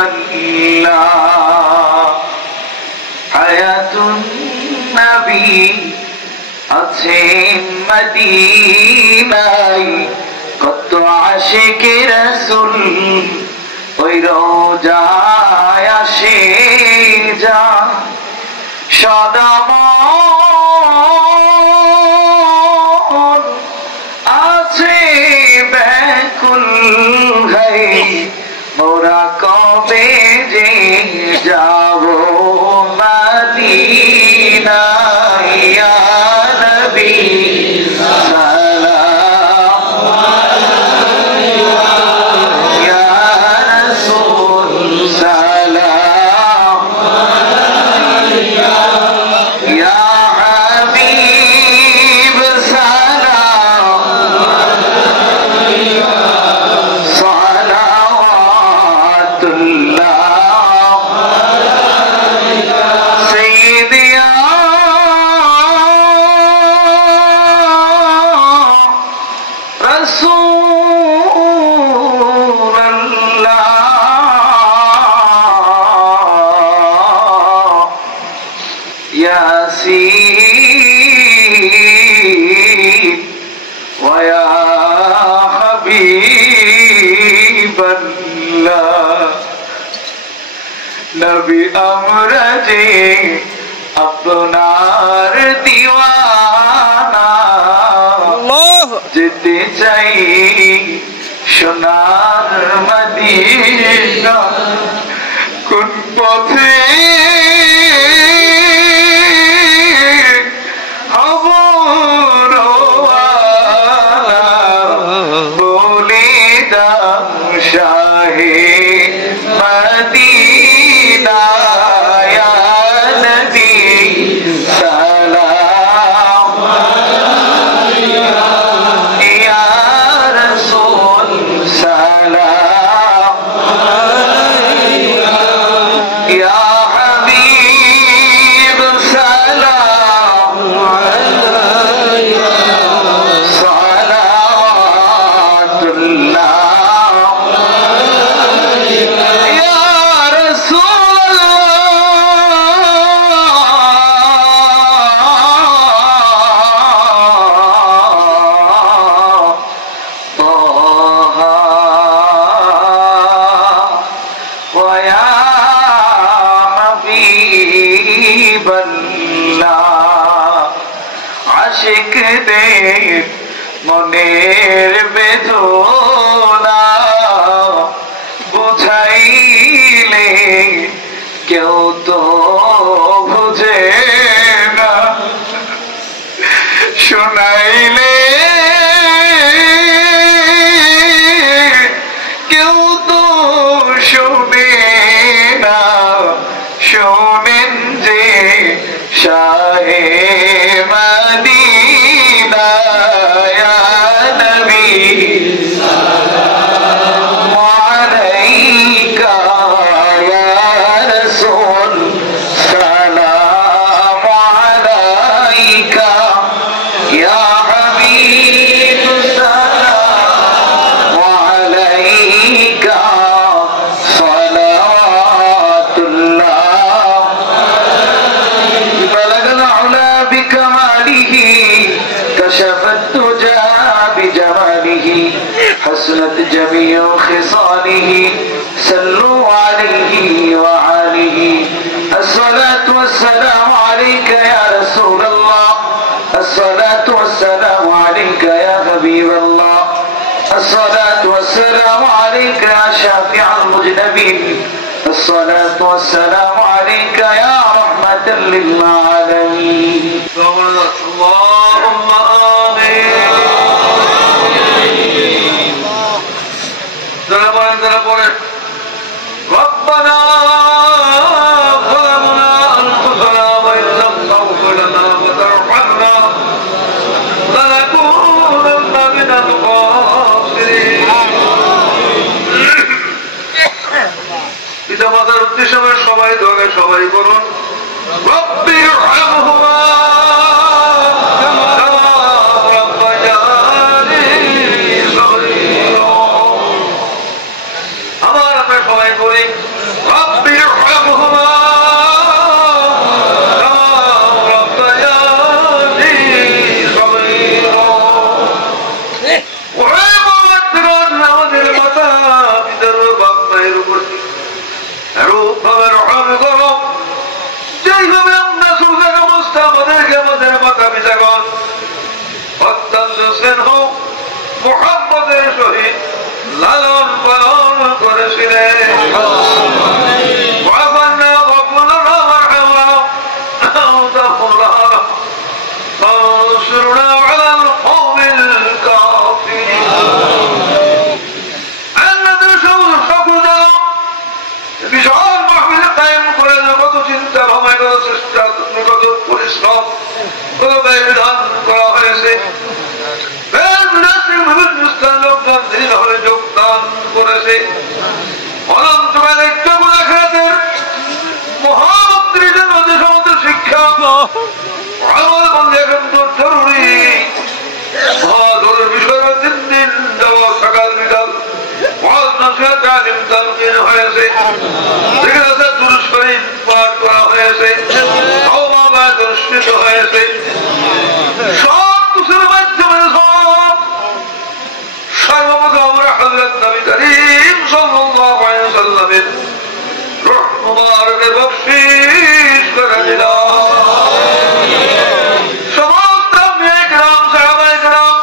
আল্লাহ হায়াতুন নবী আছেন মদিনায় কত আশিকে রাসূল ওই রোজায় আসে যা সদা মন আছে ব্যাকুল হয়ে মোরা কবে যে যাব মদিনা ইয়া নবী সালাম ইয়া রাসূল সালাম ইয়া হাবিব সালাম সালাওয়াতুল্লাহ সাইয়্যিদি ياسين ويا حبيب الله নবী আমরা যে আপনার দিওয়ানা যেতে চাই সোনার মদিনা কোন পথে শাহে মদিনা ইয়া নবী সালাম ইয়া রাসূল সালাম ইয়া হাবিব সালাম সালাওয়াতুল্লাহ আশিকদের মনের বেদনা বুঝাইলে কেউ তো বুঝে না শোনাইলে কেউ তো শোনে না শোনেন যে শাহে মদিনা ইয়া নবী সালাম আলাইকা ইয়া রাসূল সালাম আলাইকা ইয়া হাবিব সালাম আলাইকা সালাওয়াতুল্লাহ كشف الدجى بجماله حسنت جميع خصاله صلوا عليه وآله الصلاة والسلام عليك يا رسول الله الصلاة والسلام عليك يا حبيب الله الصلاة والسلام عليك يا شافع المذنبين الصلاة والسلام عليك يا رحمة للعالمين اللهم آمين ربنا ظلمنا أنفسنا وإن لم تغفر لنا وترحمنا لنكونن من الخاسرين পিতামাতার উদ্দেশ্যে সবাই দোয়া সবাই করুন রব্বি ইরহামহুমা সবাই করি রব্বি ইরহামহুমা মুহাম্মদের সহিত লালন পালন করেছিলেন বিশাল মাহফিল কায়েম করে কত চিন্তা ভাবনা কত চেষ্টা কত পরিশ্রম কত ব্যয় বিধান করা হয়েছে যোগদান করেছে অনন্তকাল মহামন্ত্রীদের মধ্যে সমস্ত শিক্ষা আমার বন্ধু এখন তো জরুরি মহাদরের বিষয় 3 দিন যাওয়া সকাল বিকাল হয়েছে পাঠ করা হয়েছে অনুষ্ঠিত হয়েছে সব কিছুর মাধ্যমে সর্বপ্রথম আমরা হযরত নবী করিম সাল্লাল্লাহু আলাইহি ওয়াসাল্লামের রূহ মুবারকের বখশিশ করে দিলাম সমস্ত আম্বিয়া কিরাম সাহাবায়ে কিরাম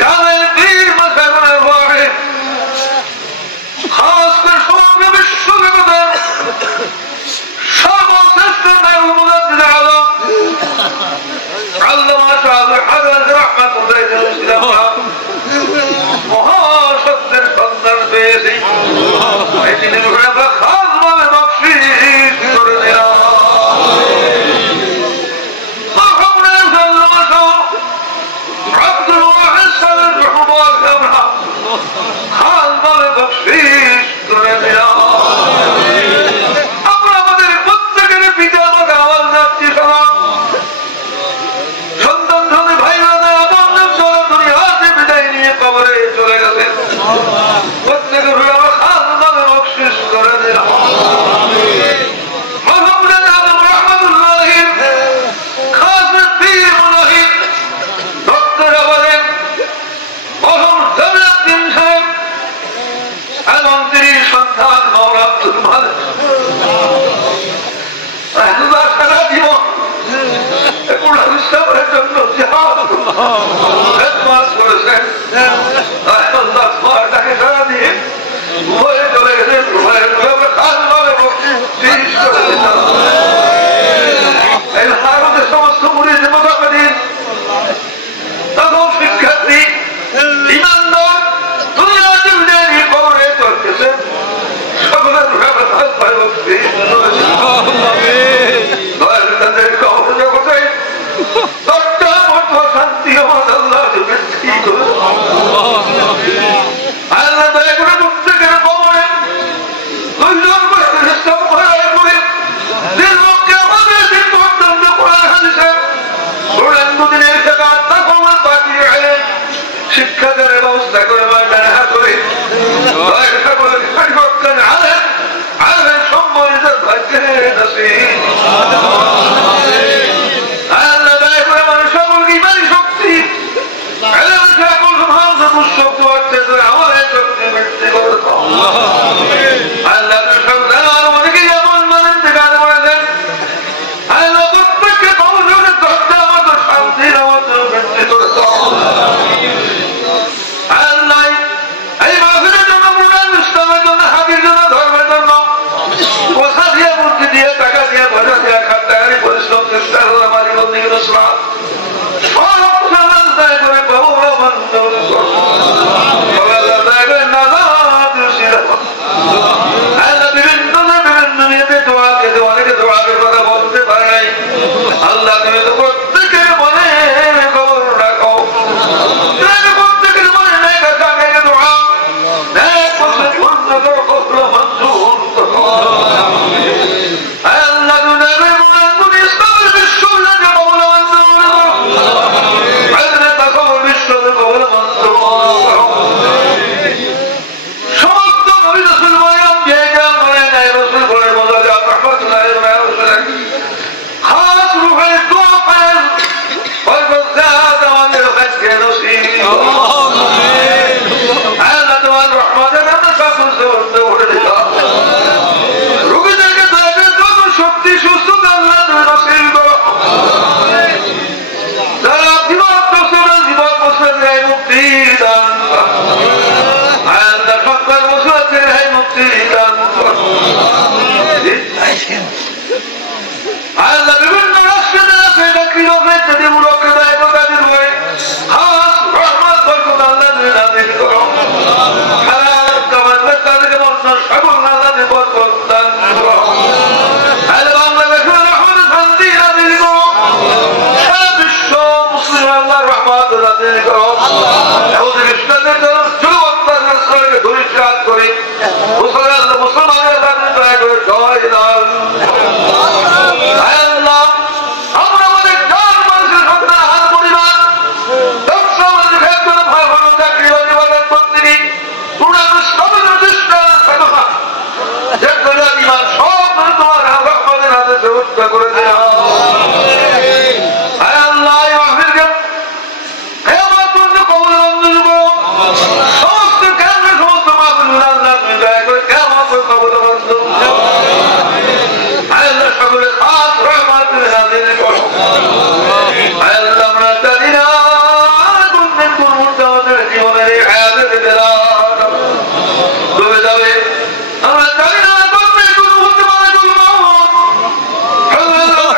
জালাল পীর মাশাআল্লাহ ওয়াহে খাস করে সমগ্র বিশ্ব জগতের সর্বশ্রেষ্ঠ নায়ক মুজাদ্দিদ আলম আল্লামা শাহ হযরত রাহমাতুল্লাহি আলাইহি মহাসত্যের সন্ধান পেয়েছি এই দিনের আমরা খাসভাবে বখশিশ করে দিলাম আব্দুল ওয়াহিদ সাহেবের রহমত আমরা খাসভাবে বখশিশ করে দিলাম আমরা আমাদের প্রত্যেকের পিতা আমাকে আওয়াজ যাচ্ছি সবাই সন্তান ধনে ভাই কবরে চলে গেছে প্রত্যেকের আমার খাসভাবে বখশিশ করে দিলাম মোহাম্মদ আদম রাহমাতুল্লাহির খাস পীর মুনাহিদ ডক্টর আবাদের মরহুম জমিউদ্দিন সাহেব এবং তিনি সন্তান মাওলানা আব্দুল মালিক আল্লাহ সারা জীবন পুরা ইসলামের জন্য জিহাদ খেদমত করেছেন আল্লাহ তাকে সারা দিয়ে ঘুরে চলে গেছেন খাসভাবে বখশিশ করে দিলাম এই ভারতের সমস্ত মুরিদ মুতাকাদ্দিম তখন শিক্ষার্থী ইমানদার দুনিয়াতে উনি কবরে চলতেছেন সকলের খাসভাবে বখশিশ তাদের কবর জগতে শান্তি আমার আল্লাহ আল্লাহ দয়া করে প্রত্যেকের কবরে আমাদের দিন পর্যন্ত কোরআন হাদিসের দিনের শিক্ষা দেওয়ার ব্যবস্থা করে সম্মানিত ভাগ্যের সকলকে ইমানি শক্তি পরিশ্রম চেষ্টা করে মালিক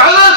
ব্যালেন্স